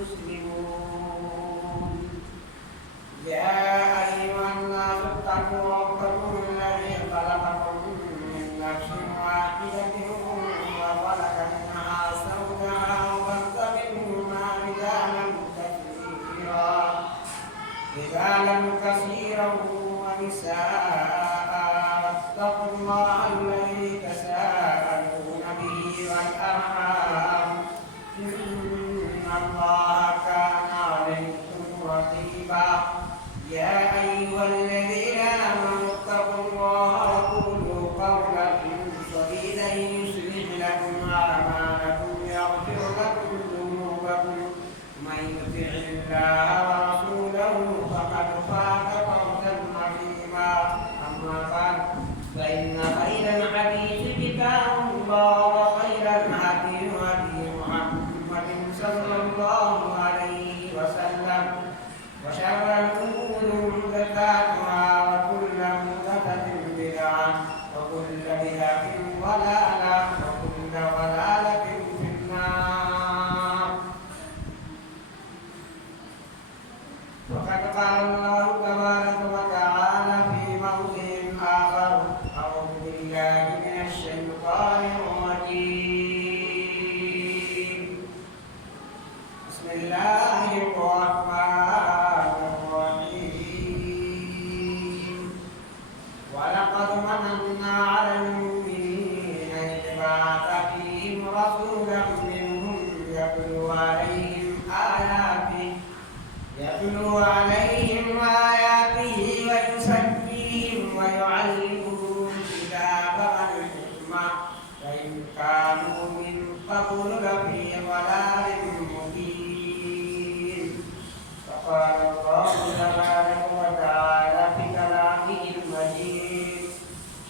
مسلمون يا أيها الناس اتقوا ربكم الذي خلقكم من نفس واحدة وخلق منها زوجها وبث منهما رجالا كثيرا ونساء واتقوا الله الذي تساءلون به والأرحام إن الله كان عليكم رقيبا يا أيها الذين آمنوا اتقوا الله وقولوا قولا سديدا يصلح لكم أعمالكم يغفر لكم ذنوبكم ومن يطع الله ورسوله فقد فاز فوزا عظيما أما بعد فإن خير الحديث كتاب الله وخير الهدي هدي محمد صلى الله عليه وسلم وشر الأمور محدثاتها وكل محدثة بدعة وكل بدعة ضلالة وكل ضلالة في النار. وقد قال الله تبارك وتعالى في موضع آخر: أعوذ بالله من الشيطان الرجيم بسم الله الرحمن الرحيم ولقد مننا على المؤمنين إذ بعث فيهم رسولا منهم يتلو عليهم آياته ويزكيهم ويعلمهم الكتاب والحكمة وإن كانوا من قبل لفي ضلال مبين. فقال الله تبارك وتعالى في كلامه المجيد: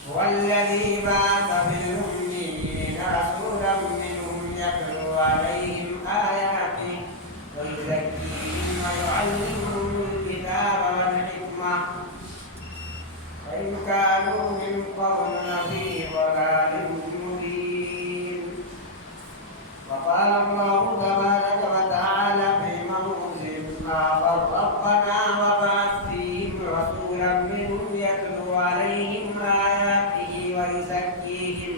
هو الذي بعث في الأميين رسولا منهم يتلو عليهم آياته ويزكيهم ويعلمهم الكتاب والحكمة وإن كانوا من قبل لفي ضلال مبين. وقال الله تبارك وتعالى في موضع آخر: ربنا وابعث فيهم رسولا منهم يتلو عليهم آياته ويزكيهم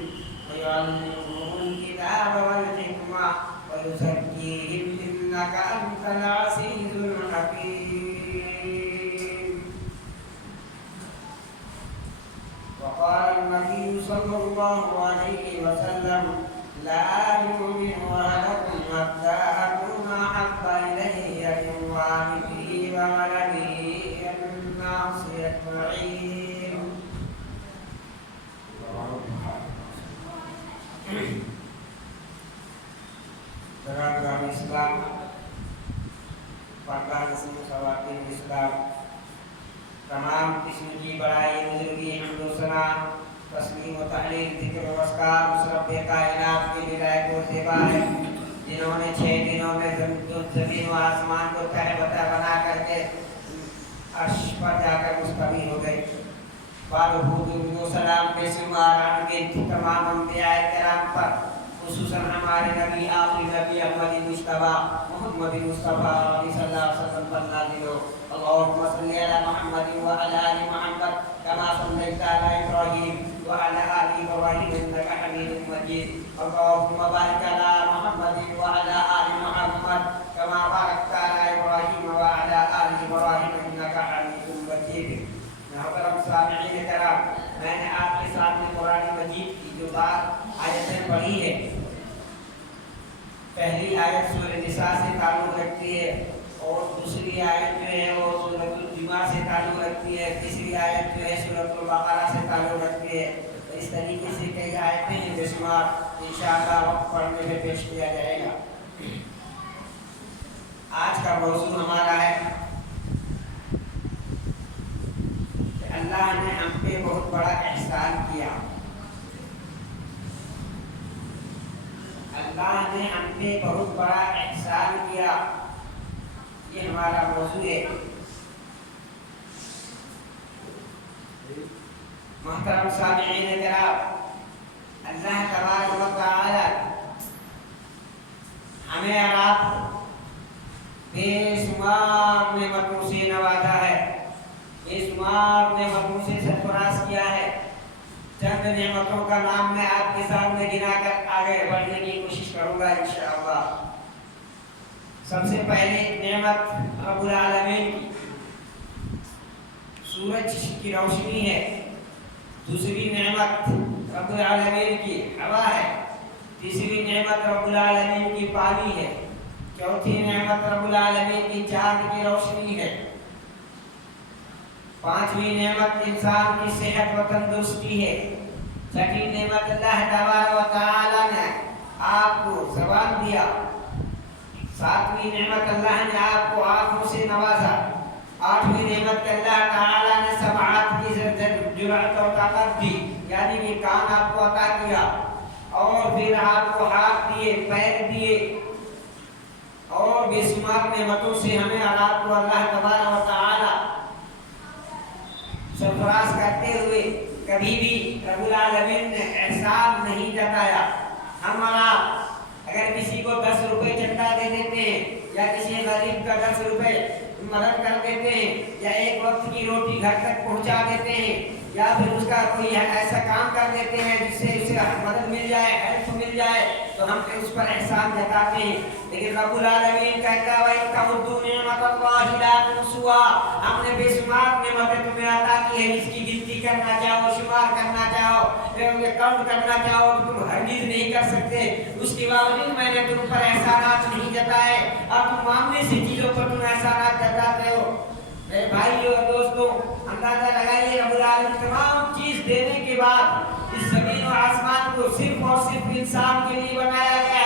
ويعلمهم الكتاب والحكمة ويزكيهم إنك أنت العزيز الحكيم. وقال النبي صلى الله عليه وسلم: لا يؤمن أحدكم حتى أكون أحب إليه من والده وولده والناس أجمعين. Saudara Islam, para semua sahabat Islam, तमाम किस्म की बड़ाई बुजुर्गी हिंदुस्ताना तस्लीम व तहलील जिक्र नमस्कार उस रब्बे कायनात की विलायत और सेवा है जिन्होंने 6 दिनों में जमीन व आसमान को तह बता बना करके अर्श पर जाकर मुस्तवी हो गए। बारहूदु सलाम बेशुमार के तमाम अंबिया किराम पर खुसूसन हमारे नबी आखिरी नबी अहमद मुस्तफा मोहम्मद मुस्तफा सल्लल्लाहु अलैहि वसल्लम पर नाज़िल हो। اللهم صل على محمد وعلى ال محمد كما صليت على ابراهيم وعلى ال ابراهيم انك حميد مجيد. اللهم بارك على محمد وعلى ال محمد كما باركت على ابراهيم وعلى ال ابراهيم انك حميد مجيد. محترم سامعین کرام، میں نے آپ کے سامنے قرآن مجید کی جو بات آیتیں پڑھی ہے، پہلی آیت سورہ نساء سے تعلق رکھتی ہے اور دوسری آیت جو ہے وہ سورۃ الجمعہ سے تعلق رکھتی ہے، تیسری آیت جو ہے سورۃ البقرہ سے تعلق رکھتی ہے۔ اس طریقے سے کئی آیتیں ہیں بے شمار، انشاءاللہ وقت پڑھنے میں پیش کیا جائے گا۔ آج کا موضوع ہمارا ہے کہ اللہ نے ہم پہ بہت بڑا احسان کیا۔ اللہ نے ہم پہ بہت بڑا احسان کیا، یہ ہمارا موضوع ہے۔ محترم سامعین کرام، اللہ تبارک و تعالی ہمیں اور آپ بے شمار نعمتوں سے نوازا ہے، بے شمار نعمتوں سے سرفراز کیا ہے۔ چند نعمتوں کا نام میں آپ کے سامنے گنا کر آگے بڑھنے کی کوشش کروں گا انشاءاللہ۔ سب سے پہلے نعمت رب العالمین کی سورج کی روشنی ہے، دوسری نعمت رب العالمین کی ہوا ہے، تیسری نعمت رب العالمین کی پانی ہے، چوتھی نعمت رب العالمین کی چاند کی روشنی ہے، پانچویں نعمت انسان کی صحت و تندرستی ہے، چھٹی نعمت اللہ تبارک و تعالی نے آپ کو زبان دیا، ساتویں نعمت اللہ نے آپ کو آنکھوں سے نوازا، آٹھویں نعمت اللہ تعالی نے سماعت کی جرأت و طاقت دی، یعنی کہ کان آپ کو عطا کیا، اور پھر آپ کو ہاتھ دیے، پیر دیے، اور بے شمار نعمتوں سے ہمیں آپ کو اللہ تبارک و تعالی سرفراز کرتے ہوئے کبھی بھی رب العالمین نے احسان نہیں جتایا۔ ہمارا اگر کسی کو 10 روپے چندہ دے دیتے ہیں یا کسی غریب کا 10 روپے مدد کر دیتے ہیں یا ایک وقت کی روٹی گھر تک پہنچا دیتے ہیں یا پھر اس کا کوئی ایسا کام کر دیتے ہیں جس سے اسے مدد مل جائے، ہیلپ مل جائے، تو ہم اس پر احسان جتاتے ہیں۔ لیکن رب العالمین کہتا ہے وَإِن تَعُدُّوا نِعْمَتَ اللَّهِ لَا تُحْصُوهَا، ہم نے بے شمار نعمتیں تمہیں عطا کی ہے، جس کی گنتی کرنا چاہو، شمار کرنا چاہو، کاؤنٹ کرنا چاہو تو تم ہرگز نہیں کر سکتے۔ اس کے باوجود میں نے تم پر احسانات نہیں جتائے، اب تم معاملے سے چیزوں پر تم احسانات جتاتے ہو۔ میرے بھائیو اور دوستو، اندازہ لگائیے رب العالمین تمام چیز دینے کے بعد اس زمین و آسمان کو صرف اور صرف انسان کے لیے بنایا ہے،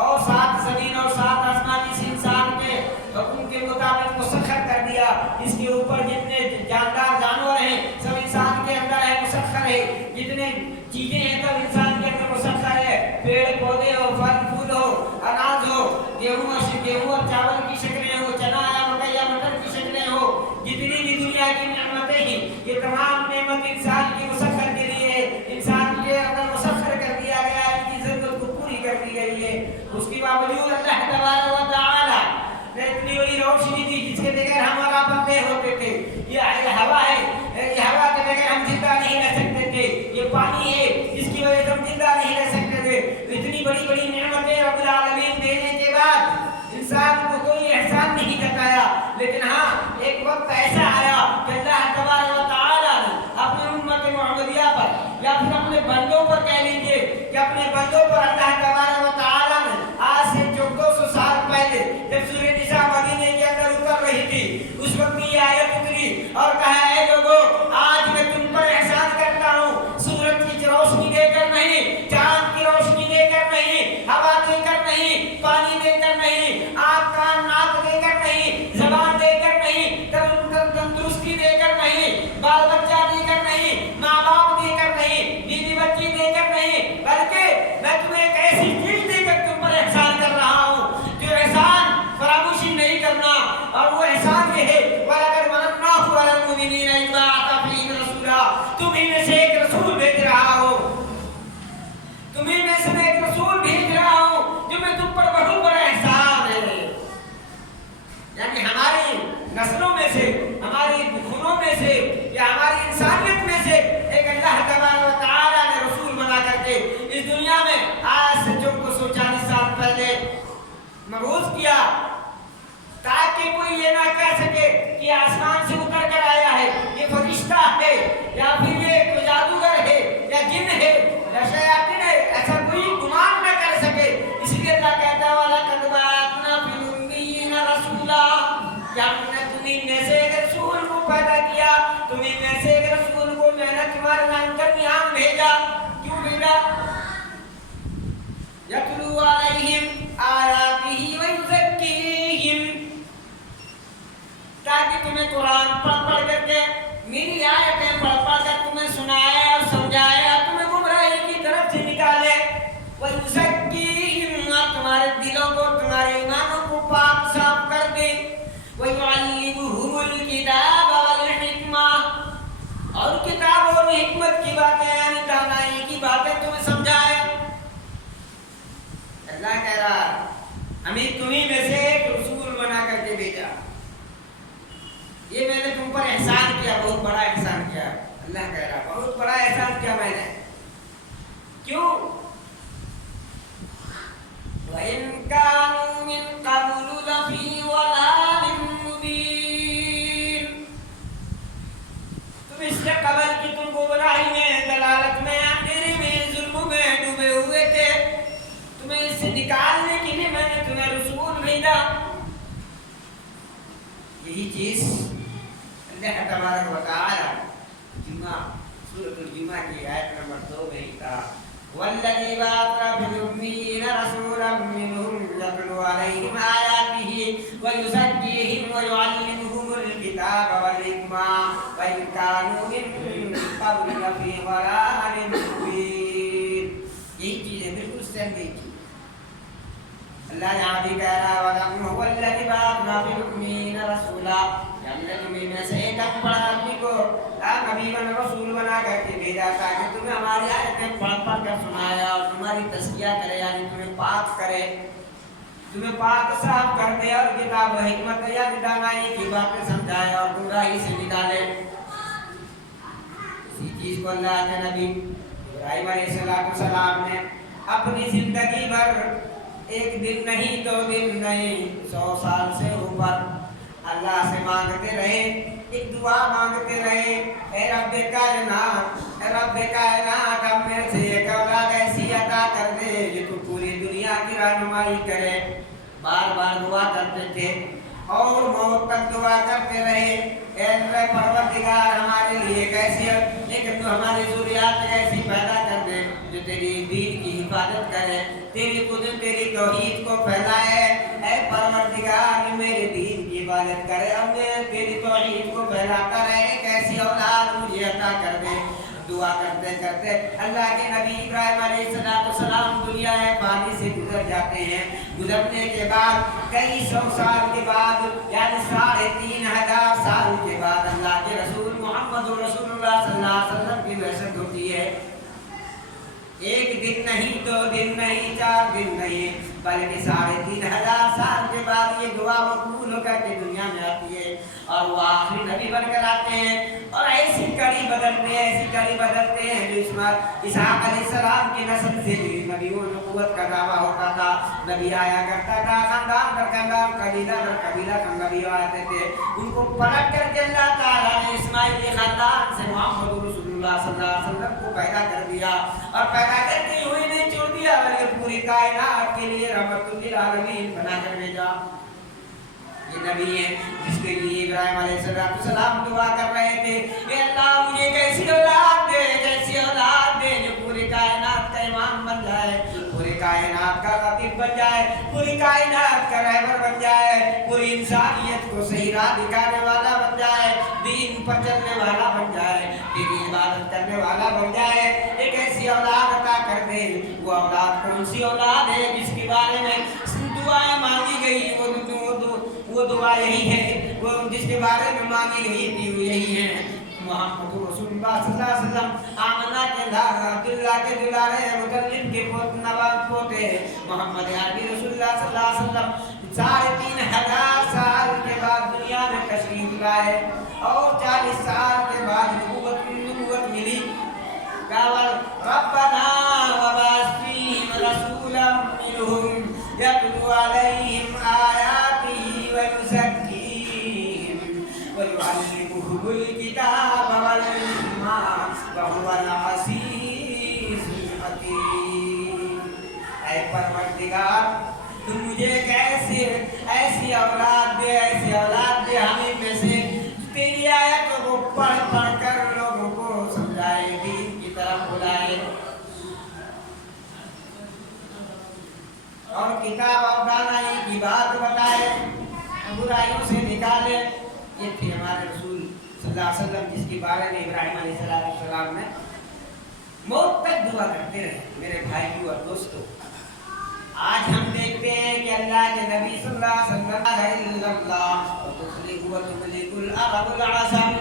اور 7 زمین اور 7 آسمان اس انسان کے حکم کے مطابق مسخر کر دیا۔ اس کے اوپر جتنے جاندار جانور ہیں سب انسان کے اندر ہے، مسخر ہے، جتنے چیزیں ہیں سب انسان کے اندر مسخر ہے، پیڑ پودے ہو، پھل پھول ہو، اناج ہو، گیہوں اور چاول کی شکلیں ہو، چنا یا مکئی یا مٹر کی شکلیں ہو، جتنی بھی دنیا کی نعمتیں ہیں یہ تمام نعمت انسان کی مسخر کے لیے ہے، انسان کے اندر مسخر کر دیا گیا ہے، ان کی ضرورت کو پوری کر دی گئی ہے۔ اس کے باوجود اللہ تبارک و تعالی نے اتنی بڑی روشنی دی جس کے بغیر ہمارا بندے ہوتے تھے، یہ ہوا ہے، یہ ہوا کے بغیر ہم زندہ نہیں رہ سکتے تھے، یہ پانی ہے جس کی وجہ سے ہم زندہ نہیں رہ سکتے تھے۔ اتنی بڑی بڑی نعمتیں رب العالمین دینے کے بعد انسان کو کوئی احسان نہیں جتایا، لیکن ہاں ایک وقت ایسا آیا کہ اللہ تبارک و تعالی نے اپنی امت محمدیہ پر یا پھر اپنے بندوں پر کہہ لیجیے کہ اپنے بندوں پر اللہ تبارک و تعالی نے آج سے 1400 سال پہلے جب سورہ نساء مدینے کے اندر اتر رہی تھی اس وقت یہ آیت اتری اور کہا اے لوگو آج میں تم پر احسان کرتا ہوں، سورج کی روشنی دے کر نہیں، چاند کی روشنی دے کر نہیں، ہوا دے کر نہیں، پانی دے کر نہیں، آنکھ کان ناک دے کر نہیں، زبان دے کر نہیں، تندرستی دے کر نہیں، بال بچہ دے کر نہیں، ماں باپ دے کر نہیں، بیوی بچی دے کر نہیں، بلکہ میں تمہیں ایک ایسی چیز دے کر تم پر احسان کر رہا ہوں جو احسان فراموشی نہیں کرنا، اور وہ احسان یہ ہے وَلَقَدْ مَنَنَّا عَلَى الْمُؤْمِنِينَ إِذْ بَعَثْنَا فِيهِمْ رَسُولًا، تمہیں میں سے ایک رسول بھیج رہا ہوں، تمہیں میں سے ایک رسول بھیج رہا ہوں جو میں تم پر بہت بڑا احسان ہے۔ یعنی ہماری نسلوں میں سے، ہماری خونوں میں سے یا ہماری انسانیت میں سے ایک اللہ تبارک و تعالی نے رسول بنا کر کے اس دنیا میں آج سے 1440 سال پہلے مبعوث کیا، تاکہ کوئی یہ نہ کہہ سکے کہ آسمان سے اتر کر آیا ہے، یہ فرشتہ ہے یا پھر یہ کوئی جادوگر ہے یا جن ہے یا شیاطین ہے، ایسا کوئی گمان نہ کر سکے۔ اس لیے اللہ کہتا ہے وَلَقَدْ بَعَثْنَا فِي الْأُمِّيِّينَ رَسُولًا، کہ ہم نے تمہیں میں سے ایک رسول کو پیدا کیا، تمہیں میں سے ایک رسول کو میں نے تمہارے نام درمیان بھیجا۔ کیوں بھیجا؟ يَتْلُو عَلَيْهِمْ آيَاتِهِ وَيُزَكِّيهِمْ، تاکہ تمہیں قرآن پڑھ کر کے میری آیتیں پڑھ کر تمہیں سنائے اور سمجھائے اور تمہیں گمراہی کی طرف سے نکالے، وَيُزَكِّيهِمْ، اور تمہارے دلوں کو، تمہارے ایمانوں کو پاک صاف کر دے، وَيُعَلِّمُهُمُ الْكِتَابَ وَالْحِكْمَةَ، اور کتاب اور حکمت کی باتیں یعنی دانائی کی باتیں تمہیں سمجھائے۔ اللہ کہہ رہا ہمیں تمہیں میں سے ایک یہی چیز اللہ تبارک و تعالی جمعہ سورۃ الجمعہ کی آیت نمبر 2 میں کہا والذی بعث فی الأمین رسولا منہم یتلو علیہم آیاتہ ویزکیہم ویعلمہم الکتاب والحکمہ وإن كانوا من قبل لفی ضلال مبین. یہی چیز ہے بالکل سیم یہی چیز. اللہ یہاں بھی کہہ رہا ہے والذی بعث فی الأمین رسولا، ہم نے تمہیں میں سے ایک بڑا آدمی کو نبی بن رسول بنا کر کے بھیجا تاکہ تمہیں ہماری آیتیں پڑھ پڑھ کر سنایا اور تمہاری تزکیہ کرے، یعنی تمہیں پاک کرے، تمہیں پاک صاف کر دے اور کتاب و حکمت یعنی دانائی کی باتیں سمجھائے اور گمراہی سے نکالے. اسی چیز کو اللہ کے نبی ابراہیم علیہ السلام نے اپنی زندگی بھر ایک دن نہیں 2 دن نہیں 100 سال سے اوپر اللہ سے مانگتے رہے، ایک دعا مانگتے رہے، اے رب کائنات، اے رب کائنات اب میرے سے ایک اولاد ایسی عطا کر دے جو تو پوری دنیا کی رہنمائی کرے. بار بار دعا کرتے تھے اور موت تک دعا کرتے رہے، اے اللہ پروردگار ہمارے لیے ایک ہماری ضروریات ایسی پیدا کر دے جو تیری دین کی حفاظت کرے، تیری قدرت تیری توحید کو پھیلائے. اے پروردگار میرے دین کی حفاظت کرے، اب تیری توحید کو پھیلاتا رہے، ایک ایسی اولاد مجھے عطا کر دے. دعا کرتے کرتے اللہ کے نبی ابراہیم علیہ السلام دنیا پانی سے گزر جاتے ہیں. گزرنے کے بعد کئی 100 سال کے بعد یعنی 3500 سال کے بعد اللہ کے رسول محمد رسول اللہ صلی اللہ علیہ وسلم کی بعثت ہوتی ہے. ایک دن نہیں 2 دن نہیں 4 دن نہیں بلکہ 3500 سال کے بعد یہ دعا مقبول ہو کر کے دنیا میں آتی ہے اور وہ آخری نبی بن کر آتے ہیں اور ایسی کڑی بدلتے ہیں جو اسحاق علیہ السلام کی نسل سے نبی و نبوت کا دعویٰ ہوتا تھا. نبی آیا کرتا تھا، خاندان در خاندان قبیلہ در قبیلہ کا نبی آتے تھے. ان کو پلٹ کر کے اللہ تعالیٰ نے اسماعیلی خاندان سے محمد رسول اللہ صلی اللہ علیہ وسلم کو پیدا کر دیا اور پیدا کر کے ہوئی نہیں چھوڑ دیا بلکہ پوری کائنات کے لیے رحمت للعالمین بنا کر بھیجا. یہ نبی ہے جس کے لیے ابراہیم علیہ السلام دعا کر رہے تھے کہ اللہ مجھے ایسی اولاد دے جو پوری کائنات کا امام بن جائے، پوری کائنات کا خطیب بن جائے، پوری کائنات کا رہبر بن جائے، پوری انسانیت کو صحیح راہ دکھانے والا بن جائے، دین پر چلنے والا بن جائے، تیری عبادت کرنے والا بن جائے. ایک ایسی اولاد عطا کر دے. وہ اولاد کون سی اولاد ہے جس کے بارے میں دعائیں مانگی گئی؟ وہ دعا یہی ہے، وہ جس کے بارے میں مانگی گئی تھی وہ یہی ہے محمد رسول اللہ صلی اللہ علیہ وسلم. آمنہ کے عبداللہ کے دلارے مطلب کے نواب پوتے محمد عربی رسول اللہ صلی اللہ علیہ وسلم 3500 سال کے بعد دنیا میں تشریف لائے اور 40 سال کے بعد نبوت ملی. ربنا وبعث فیہم رسولا منہم یتلو علیہم آیاتہ ویزکیہم ویعلمہم الکتاب والحکمہ وہو العزیز الحکیم. اے پروردگار تو مجھے ایسی اولاد دے ہمیں میں سے تیری آیتوں کو پڑھ کر لوگوں کو سمجھائے، دین کی طرف بلائے اور کتاب اور دانائی کی بات بتائے، برائیوں سے نکالے. یہ تھے ہمارے رسول صلی اللہ علیہ وسلم جس کے بارے میں ابراہیم علیہ السلام نے موت تک دعا کرتے رہے. میرے بھائیوں اور دوستوں، آج ہم دیکھتے ہیں کہ اللہ کے نبی صلی اللہ علیہ وسلم العرب العظم.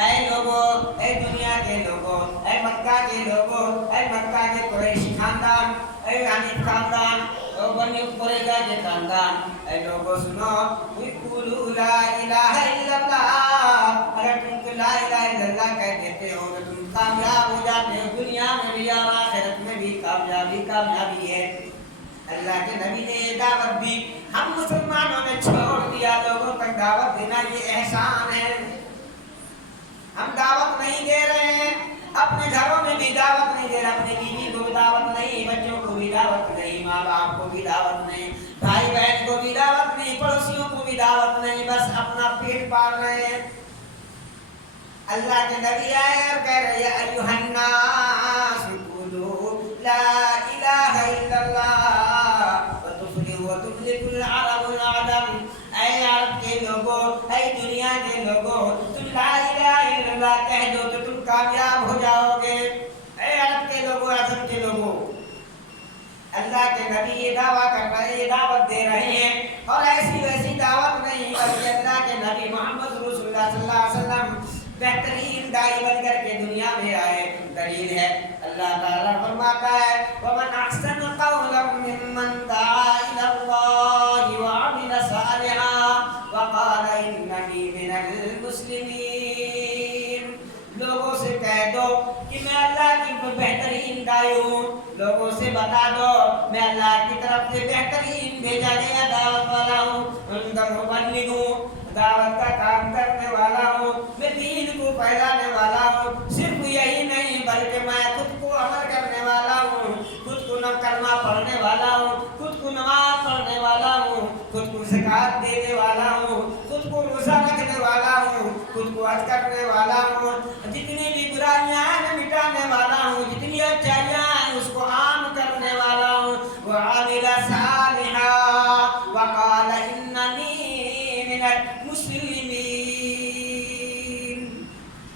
اے لوگوں، اے دنیا کے لوگوں، اے مکہ کے لوگوں، اے مکہ کے قریشی خاندان، اے حنیف خاندان، اے بنی قریظہ کے خاندان، اے لوگوں سنو، قولوا لا الہ الا اللہ. اگر تم کو لا الہ الا اللہ کہہ دیتے ہو تو تم کامیاب ہو جاتے ہو، دنیا میں بھی اور آخرت میں بھی کامیابی ہے. اللہ کے نبی نے یہ دعوت دی، ہم مسلمانوں نے چھوڑ دیا. لوگوں تک دعوت دینا یہ احسان ہے. ہم دعوت نہیں دے رہے ہیں، اپنے گھروں میں بھی دعوت نہیں دے رہے، اپنی بیوی کو بھی دعوت نہیں، بچوں کو بھی دعوت نہیں، ماں باپ کو بھی دعوت نہیں، بھائی بہن کو بھی دعوت نہیں، پڑوسیوں کو بھی دعوت نہیں. بس اپنا پیٹ पाल रहे हैं। अल्लाह के नबी आए और कह रहे हैं अय्युहन्नास कुलू ला इलाहा इल्लल्लाह व तुफ्लिहू व तुफ्लिहुल अरबुल अज़म। ऐ अरब के लोगों, ऐ दुनिया के लोगों, तुम ला इलाहा इल्लल्लाह कह दो तो तुम कामयाब हो जाओगे। ऐ अरब के लोगों, अज़म के लोगों, अल्लाह के नबी ये दावा कर रहे हैं, ये दावत दे रहे हैं। और ऐसी वैसी दावत नहीं, बल्कि अल्लाह के नबी मोहम्मद रसूलुल्लाह सल्लल्लाहु अलैहि वसल्लम बेहतरीन दाई बनकर के दुनिया में आए। दलील है, अल्लाह ताला फरमाता है वमन अहसन कौलन मिम्मन दआ इलल्लाहि व अमिल सालिहान व क़ाल इन्ननी मिनल मुस्लिमीन। लोगों से कह दो कि मैं अल्लाह की बेहतरीन दाई हूँ। लोगों से बता दो मैं अल्लाह की तरफ से बेहतरीन भेजा गया दावत वाला हूँ, मुबल्लिग हूँ, दावत का काम करने वाला हूँ, मैं दीन को फैलाने वाला हूँ। सिर्फ यही नहीं बल्कि मैं खुद को अमल करने वाला हूँ, खुद को कलमा पढ़ने वाला हूँ, खुद को नमाज पढ़ने वाला हूँ, खुद को ज़कात देने वाला हूँ, खुद को रोज़ा रखने वाला हूँ, खुद को हज करने वाला हूँ, जितनी भी बुराइयां हैं मिटाने वाला हूँ, जितनी अच्छाइयां हैं उसको आम करने वाला हूँ। व आमिल सालिहा व क़ाल इन्ननी मिनल मुस्लिमीन।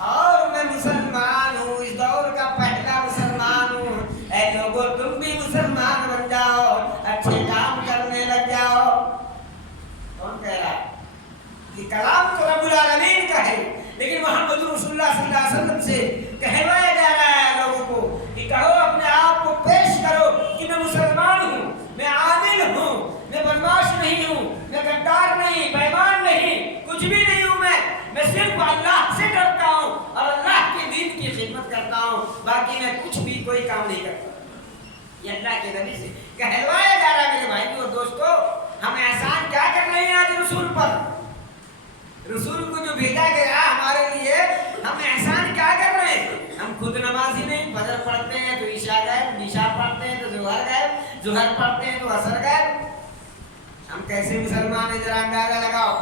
और मैं मुसलमान हूँ, इस दौर का पहला मुसलमान हूँ। ऐ लोगों, तुम भी मुसलमान बन जाओ, अच्छे काम करने लग जाओ। कौन कह रहा है? ये कलाम तो रब्बुल आलमीन का है, लेकिन मोहम्मद रसूलुल्लाह सल्लल्लाहु अलैहि वसल्लम से कहवाया जा रहा है लोगों को कि कहो, अपने आप को पेश करो कि मैं मुसलमान हूँ, मैं आदिल हूँ, मैं बदमाश नहीं हूँ, मैं गद्दार नहीं, बेईमान नहीं, कुछ भी नहीं हूँ। मैं सिर्फ अल्लाह से डरता हूँ और अल्लाह के दीन की खिदमत करता हूँ, बाकी मैं कुछ भी कोई काम नहीं करता। ये अल्लाह के नबी से कहलवाया जा रहा है। मेरे भाइयों और दोस्तों, हम एहसान क्या कर रहे हैं आज रसूल पर? रसूल को जो भेजा गया हमारे लिए, हम एहसान क्या कर रहे हैं? हम खुद नमाजी नहीं, फजर पढ़ते हैं तो ईशा गायब, ईशा पढ़ते हैं तो ज़ोहर गायब, ज़ोहर पढ़ते हैं तो असर गायब। हम कैसे मुसलमान हैं, जरा अंदाजा लगाओ।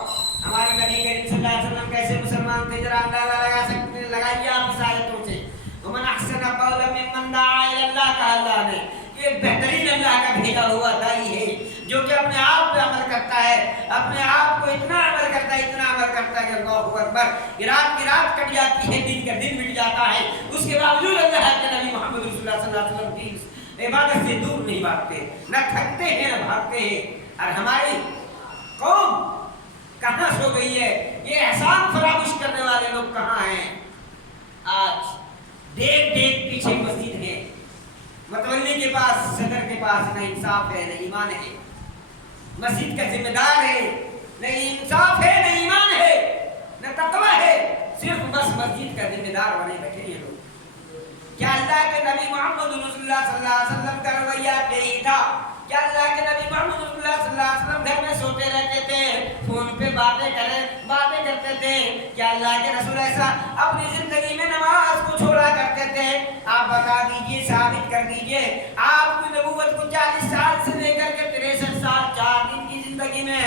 हमारे नबी करीम सल्लल्लाहु अलैहि वसल्लम कैसे मुसलमान थे, जरा अंदाजा लगा सकते हैं, लगाइए आप इस आयतों से। वमन अहसन कौलन मिम्मन दआ इलल्लाह का अल्लाह ने ये बेहतरीन अल्लाह का भेजा हुआ दाई है, जो कि अपने आप पे अमल करता है, अपने आप को इतना अमल करता है, इतना अमल करता है कि अल्लाहु अकबर। रात की रात कट जाती है, दिन का दिन मिट जाता है, उसके बावजूद अल्लाह के नबी मोहम्मद रसूलुल्लाह सल्लल्लाहु अलैहि वसल्लम की इबादत से दूर नहीं भागते, न थकते हैं न भागते हैं। और हमारी कौम कहाँ सो गई है? ये एहसान फरामोश करने वाले लोग कहाँ हैं? आज देख देख पीछे मस्जिद है, मतवल्ली के पास, सदर के पास न इंसाफ है न ईमान है, मस्जिद का जिम्मेदार है न इंसाफ है न ईमान है न तकवा है, सिर्फ बस मस्जिद का जिम्मेदार बने बैठे ये लोग। क्या अल्लाह के नबी मोहम्मद रसूलुल्लाह सल्लल्लाहु अलैहि वसल्लम का रवैया यही था? क्या अल्लाह के नबी मोहम्मद रसूलुल्लाह सल्लल्लाहु अलैहि वसल्लम घर में सोते रहते थे, फोन पे बातें करते थे? क्या अल्लाह के रसूल ऐसा अपनी जिंदगी में नमाज को छोड़ा करते थे? आप बता दीजिए, साबित कर दीजिए। आपकी नबूवत को 40 साल से लेकर के 63 साल 4 दिन की जिंदगी में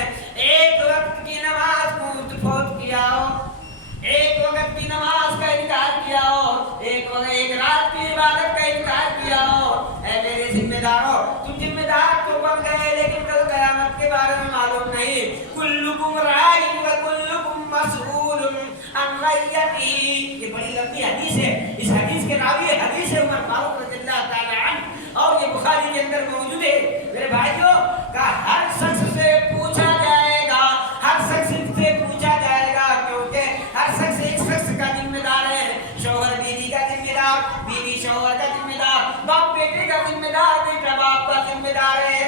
एक वक्त की नमाज को फौत किया हो, एक वक्त की नमाज का इनकार किया हो, एक रात की इबादत का इनकार किया हो। ऐ मेरे जिम्मेदारों, तुम जिम्मेदार तो बन गए, लेकिन कल क़यामत के बारे में मालूम नहीं। कुल्लुकुम राइन व कुल्लुकुम मसऊलुन अन रइयतिही। ये बड़ी लंबी हदीस है, इस हदीस के रावी हदीस है उमर फारूक रज़ियल्लाहु ताला अन्हु, और ये बुखारी के अंदर मौजूद है। मेरे भाइयों का हर शख्स से पूछा जाएगा, हर शख्स से पूछा जाएगा, क्योंकि हर शख्स एक शख्स का जिम्मेदार है। शौहर बीवी का जिम्मेदार, बीवी शौहर का जिम्मेदार, बाप बेटे का जिम्मेदार, बेटा बाप का जिम्मेदार है।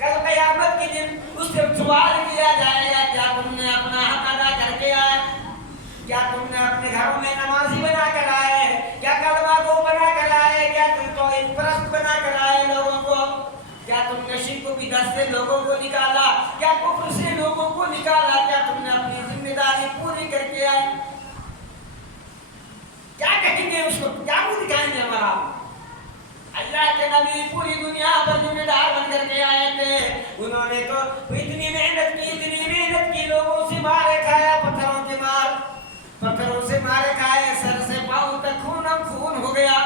कल क़यामत के दिन उससे सवाल किया जाएगा, क्या तुमने अपना हक अदा करके आए? क्या तुमने अपने घरों में नमाजी बना कर आए? क्या कलमा को बना कर आए? क्या तुम तो परस्त बना कर आए लोगों को? क्या तुमने शिर्क बिदअत से लोगों को निकाला? क्या कुफ्र से लोगों को निकाला? क्या तुमने अपनी जिम्मेदारी पूरी करके आए? क्या कहेंगे उसको? क्या मुंह दिखाएंगे हमारा? अल्लाह के नबी पूरी दुनिया पर जिम्मेदार बन करके आए थे। उन्होंने तो इतनी मेहनत की, लोगों से मारे खाया, पत्थरों मारे खाए, सर से पांव तक खून हो गया।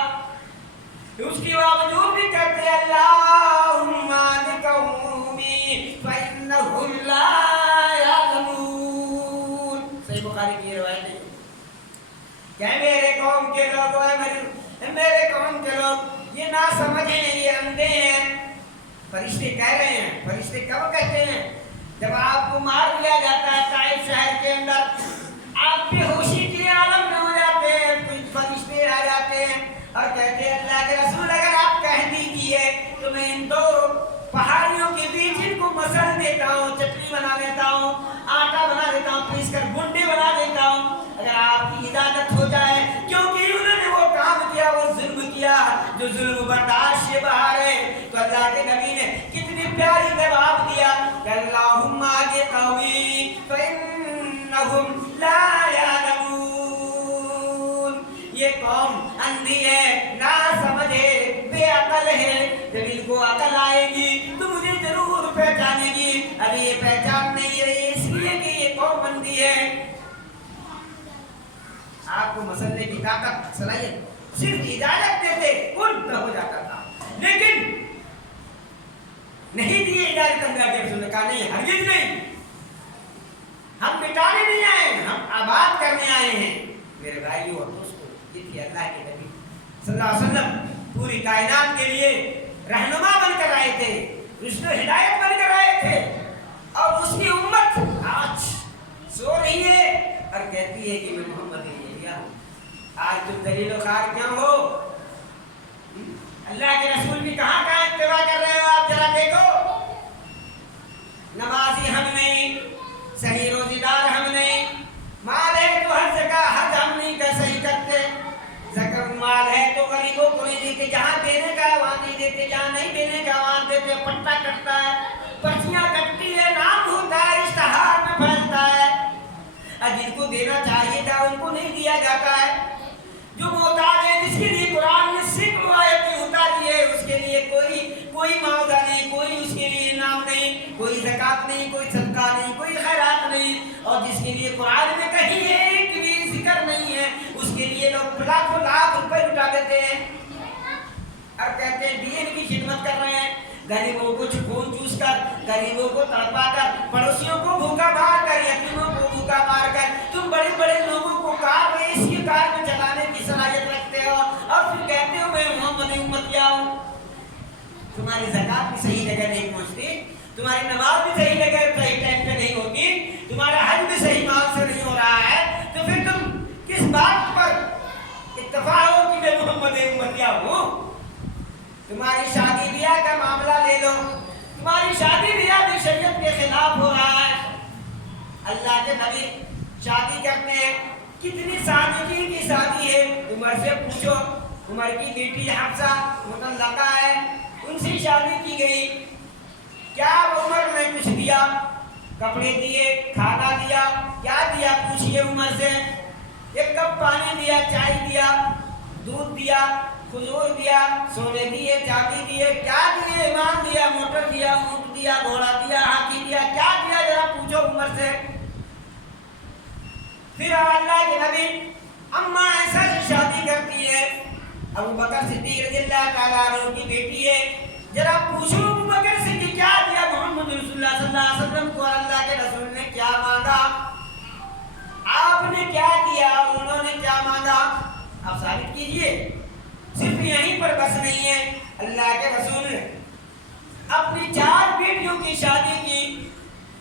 उसके बावजूद भी कहते अल्लाहुम्मा लिकौमी फइन्नहुम ला यअलमून। सही बुखारी की रिवायत है। क्या मेरे कौम के लोग, मेरे कौम के लोग ये ना समझे, ये अंधे हैं। फरिश्ते कह रहे हैं। फरिश्ते कब कहते हैं? जब आपको मार दिया जाता है ताइफ शहर के अंदर, आप बेहोशी के आलम में हो जाते हैं, कुछ फरिश्ते आ जाते हैं और कहते हैं अल्लाह के रसूल अगर आप कह दीजिए तो मैं इन दो पहाड़ियों के बीच इनको मसल देता हूँ, चटनी बना देता हूँ, आटा बना देता हूँ, पीस कर गुंडे बना देता हूँ, अगर आपकी इजाजत हो जाए। क्योंकि उन्होंने वो काम किया, वो जुल्म किया जो जुल्म बर्दाश्त से बाहर है। तो अल्लाह के नबी ने कितनी प्यारी जवाब दिया, अल्लाहुम्मा लिकौमी फइन्नहुम ला यअलमून। ये कौम अंधी है, ना समझे, बेअकल है। जब इनको अकल आएगी तो मुझे जरूर पहचानेगी। अभी ये पहचान नहीं रही इसलिए कि ये कौम अंधी है। आपको मसलने की ताकत, सलाहियत सिर्फ इजाजत देते उन हो जाता था, लेकिन नहीं दिए इजाजत। अल्लाह के रसूल ने कहा नहीं, हरगिज नहीं, हम मिटाने नहीं आए, हम आबाद करने आए हैं। मेरे भाइयों और दोस्तों, ये थी अल्लाह के नबी सल्लल्लाहु अलैहि वसल्लम। पूरी कायनात के लिए रहनुमा बनकर आए थे, रुश्द हिदायत बनकर आए थे। और उसकी उम्मत आज सो रही है और कहती है कि मैं मोहम्मद एलिया हूँ। आज तुम दलील ख़ार क्यों हो? अल्लाह के रसूल की कहाँ इत्तिबा कर रहे हो आप? जरा देखो, नमाजी हम नहीं, सही रोजीदार हम नहीं, माल है तो हर जगह हज हम नहीं कर सही करते, ज़कात माल है तो गरीबों को नहीं देते, जहाँ देने का वहाँ नहीं देते, जहाँ नहीं देने का वहाँ देते, पट्टा कटता है, पर्चियाँ कटती है, नाम होता है, इश्तहार में फैलता है, और जिनको देना चाहिए था उनको नहीं दिया जाता है। जो मोहताज है, जिसके लिए कुरान ने सैकड़ों आयतें उतारी है, उसके लिए कोई मुआवजा नहीं, कोई उसके लिए इनाम नहीं, कोई ज़कात नहीं, कोई सदका नहीं, कोई खैरात नहीं। और जिसके लिए कुरान में कहीं एक भी जिक्र नहीं है, उसके लिए लोग लाखों लाख रुपए लुटा देते हैं और कहते हैं दीन की खिदमत कर रहे हैं। गरीबों को खून चूस कर, गरीबों को तड़पा कर, पड़ोसियों को भूखा मार कर, यतीमों को भूखा मार कर, तुम बड़े बड़े लोगों को कार में, इसी कार में चलाने की सलाहियत रखते हो और फिर कहते हो मैं मोहम्मद उम्मतिया हूँ। तुम्हारी ज़कात भी सही जगह नहीं पहुँचती, तुम्हारी नमाज भी सही जगह सही टाइम पे नहीं होती, तुम्हारा हज भी सही माल से नहीं हो रहा है, तो फिर तुम किस बात पर इत्तफाक हो कि मैं मोहम्मद उम्मतिया हूँ? तुम्हारी शादी ब्याह का मामला ले लो, तुम्हारी शादी ब्याह भी शरीयत के खिलाफ हो रहा है। अल्लाह के नबी शादी करते हैं, कितनी सादगी की शादी है, उमर से पूछो। उमर की बेटी हफ्सा मुतल्लका है, उनसे शादी की गई। क्या उमर ने कुछ दिया? कपड़े दिए, खाना दिया, क्या दिया पूछिए उमर से। एक कप पानी दिया, चाय दिया, दूध दिया, खजूर दिया, सोने दिए, चांदी दिए, क्या दिए? ईमान दिया, मोटर दिया, ऊंट दिया, घोड़ा दिया, हाथी दिया, क्या दिया जरा पूछो उमर से। फिर अल्लाह के नबी अम्मा ऐसा से शादी करती है, अबू बकर सिद्दीक रज़ियल्लाहु ताला अन्हु की बेटी है, जरा पूछो अबू बकर से कि क्या दिया मोहम्मद रसूलुल्लाह सल्लल्लाहु अलैहि वसल्लम को? अल्लाह के रसूल ने क्या मांगा, आपने क्या दिया, उन्होंने क्या मांगा? आप साबित कीजिए। सिर्फ यहीं पर बस नहीं है, अल्लाह के रसूल ने अपनी 4 बेटियों की शादी की,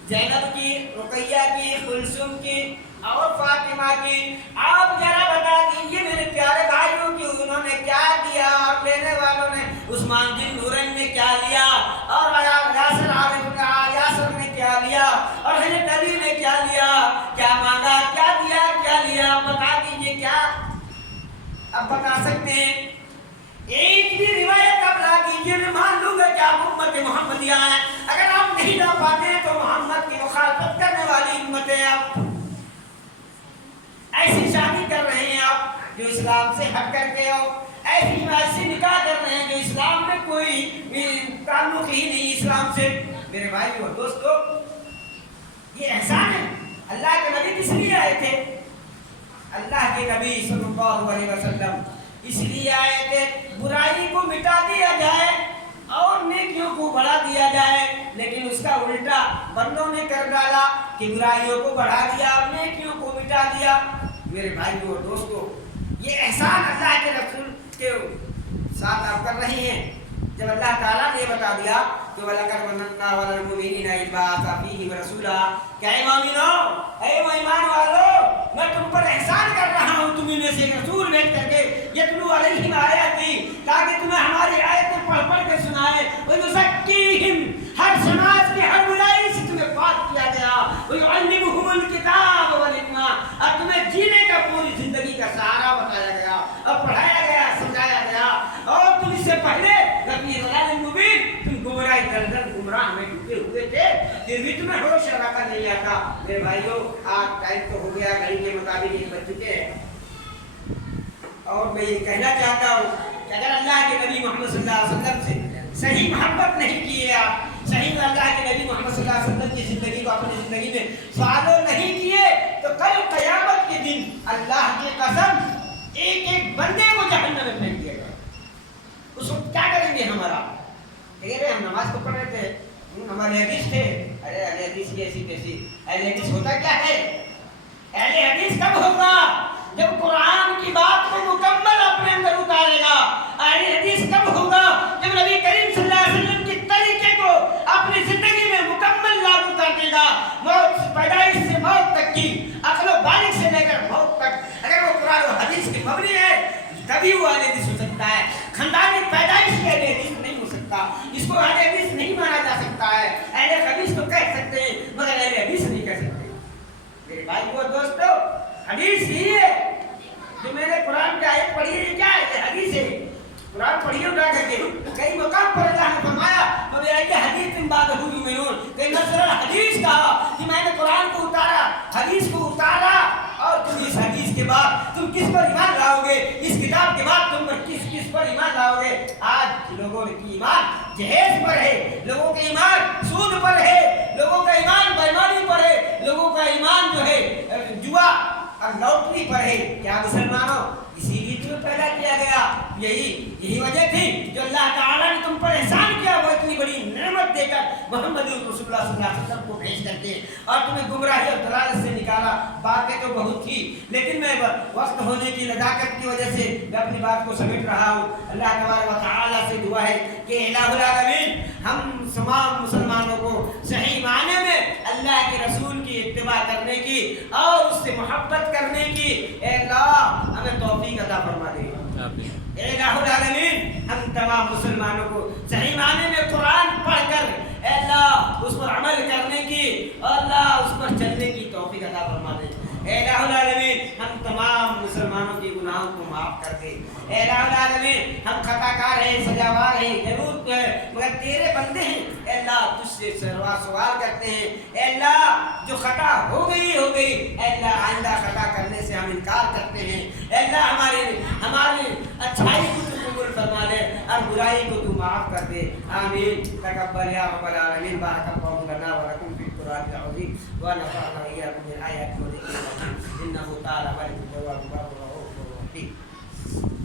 ज़ैनब की, रुकैया की, कुलसुम की और फातिमा की। आप जरा बता दीजिए मेरे प्यारे भाइयों की उन्होंने क्या दिया और लेने वालों ने उस्मान बिन नूरैन ने क्या लिया और यासर ने क्या लिया और हज़रत अली ने क्या लिया, क्या मांगा, क्या दिया, क्या लिया, बता दीजिए। क्या अब बता सकते हैं? एक भी रिवायत आप ला दीजिए, मैं मान लूंगा कि आप उम्मत मोहम्मदिया हैं। अगर आप नहीं ला पाते तो मोहम्मद की मुखालफत करने वाली उम्मत है। आप ऐसी शादी कर रहे हैं आप जो इस्लाम से हट करके हो, ऐसी निकाह कर रहे हैं जो इस्लाम में कोई ताल्लुक ही नहीं इस्लाम से। मेरे भाई और दोस्तों, ये एहसान है। अल्लाह के नबी किस लिए आए थे? अल्लाह के नबी सल्लल्लाहु अलैहि वसल्लम इसलिए आए कि बुराई को मिटा दिया जाए और नेकियों को बढ़ा दिया जाए, लेकिन उसका उल्टा बंदों ने कर डाला कि बुराइयों को बढ़ा दिया और नेकियों को मिटा दिया। मेरे भाइयों और दोस्तों, ये एहसान अल्लाह के रसूल के साथ आप कर रहे हैं। जब अल्लाह ताला ने बता दिया कि वलकद मन्नना अलल मुमिनीना इज़ बअसा फीहिम रसूला, क्या मोमिनो, ऐ ईमान वालों, मैं तुम पर एहसान कर रहा हूँ, तुम में से एक रसूल भेज करके यतलू अलैहिम आयाती, ताकि तुम्हें हमारी आयतें पढ़ पढ़ के सुनाए, व युज़क्कीहिम, हर समाज की हर बुराई से तुम्हें पाक किया गया, व युअल्लिमुहुमुल किताब वल हिकमा, और तुम्हें जीने का पूरी जिंदगी का सहारा बताया गया और पढ़ाया गया, समझाया गया। और तुम इससे पहले लफी ज़लाल मुबीन, तुम गुमराही दलदल गुमराह में डूबे हुए थे, फिर भी तुम्हें होश रखा नहीं आता। मेरे भाइयों, आज टाइम तो हो गया, घड़ी के मुताबिक 1 बज चुके हैं, और मैं ये कहना चाहता हूँ कि अगर अल्लाह के नबी मोहम्मद सल्लल्लाहु अलैहि वसल्लम से सही मोहब्बत नहीं किए, आप सही में अल्लाह के नबी मोहम्मद सल्लल्लाहु अलैहि वसल्लम की जिंदगी को अपनी जिंदगी में फॉलो नहीं किए, तो कल क़यामत के दिन अल्लाह की कसम एक एक बंदे को जहन्नम में फेंक दिया जाएगा। उस वक्त क्या करेंगे हमारा? कह रहे हम नमाज तो पढ़ रहे थे, हमारे हदीस थे, अरे अहले हदीस की ऐसी कैसी, अहले हदीस होता क्या है? अहले हदीस कब होगा? जब कुरान की बात को मुकम्मल अपने अंदर उतारेगा। अहले हदीस कब होगा? जब नबी करीम सल्लल्लाहु अलैहि वसल्लम के तरीके को अपनी जिंदगी में मुकम्मल लागू कर देगा। मौत पैदाइश से मौत तक की, अक्ल बालिग से लेकर मौत तक, अगर वो कुरान और हदीस की पबनी है, तभी वो अहले हदीस हो सकता है। खानदानी पैदाइश के अहले हदीस नहीं हो सकता, इसको अहले हदीस नहीं माना जा सकता है। अहले हदीस तो कह सकते हैं, मगर अहले हदीस नहीं कह सकते। मेरे भाई और दोस्तों, हदीस ही है जो मैंने कुरान की आयत पढ़ी है, क्या है? ये हदीस है। कुरान पढ़िए उठा करके, कई मकाम पर अल्लाह ने फरमाया अब ये हदीस में बात हुई में कई मसलन हदीस कहा कि मैंने कुरान को उतारा, हदीस को उतारा, और तुम इस हदीस के बाद तुम किस पर ईमान लाओगे? इस किताब के बाद तुम पर किस पर ईमान लाओगे? आज लोगों की ईमान जहेज पर है, लोगों के ईमान सूद पर है, लोगों का ईमान बेईमानी पर है, लोगों का ईमान जो है जुआ और लॉटरी पर है। क्या मुसलमानों, इसीलिए तुम्हें पैदा किया गया, यही वजह थी जो अल्लाह ताला ने तुम पर एहसान किया, वो इतनी बड़ी नेमत देकर मोहम्मद रसूलुल्लाह सल्लल्लाहु अलैहि वसल्लम को भेज करके और तुम्हें गुमराही और दलालत से निकाला। बातें तो बहुत थी, लेकिन मैं वक्त होने की नज़ाकत की वजह से मैं अपनी बात को समेट रहा हूँ। अल्लाह तबारक व तआला से दुआ है कि इलाहुल आलमीन हम तमाम मुसलमानों को सही माने में अल्लाह के रसूल की इत्तिबा करने की और उससे मोहब्बत करने की अल्लाह हमें तौफीक अता फरमा दे। इलाहुल आलमीन हम तमाम मुसलमानों को सही माने में कुरान पढ़कर अल्लाह उस पर अमल करने की, अल्लाह उस पर चलने की तौफीक अता फरमा दे। इलाहुल आलमीन हम तमाम मुसलमानों के गुनाहों को माफ कर दे। इलाहुल आलमीन हम खताकार हैं, सजावार हैं, जरूर है, मगर तेरे बंदे हैं। अल्लाह तुझसे सवाल करते हैं, अल्लाह जो खता हो गई अल्लाह आइंदा खता करने से हम इनकार करते हैं। अल्लाह हमारी अच्छाई को तू कबूल फरमा ले और बुराई को तू माफ कर दे। आमीन। तकब्बल या रब्बल आलमीन। बारकल्लाहु लना व लकुम फिल कुरानिल अज़ीम व नफ़अना व इय्याकुम बिल आयाति व ज़िक्रिल हकीम। इन्नहु तआला वलियुल जवाब व हुवा रऊफ़ुर रहीम।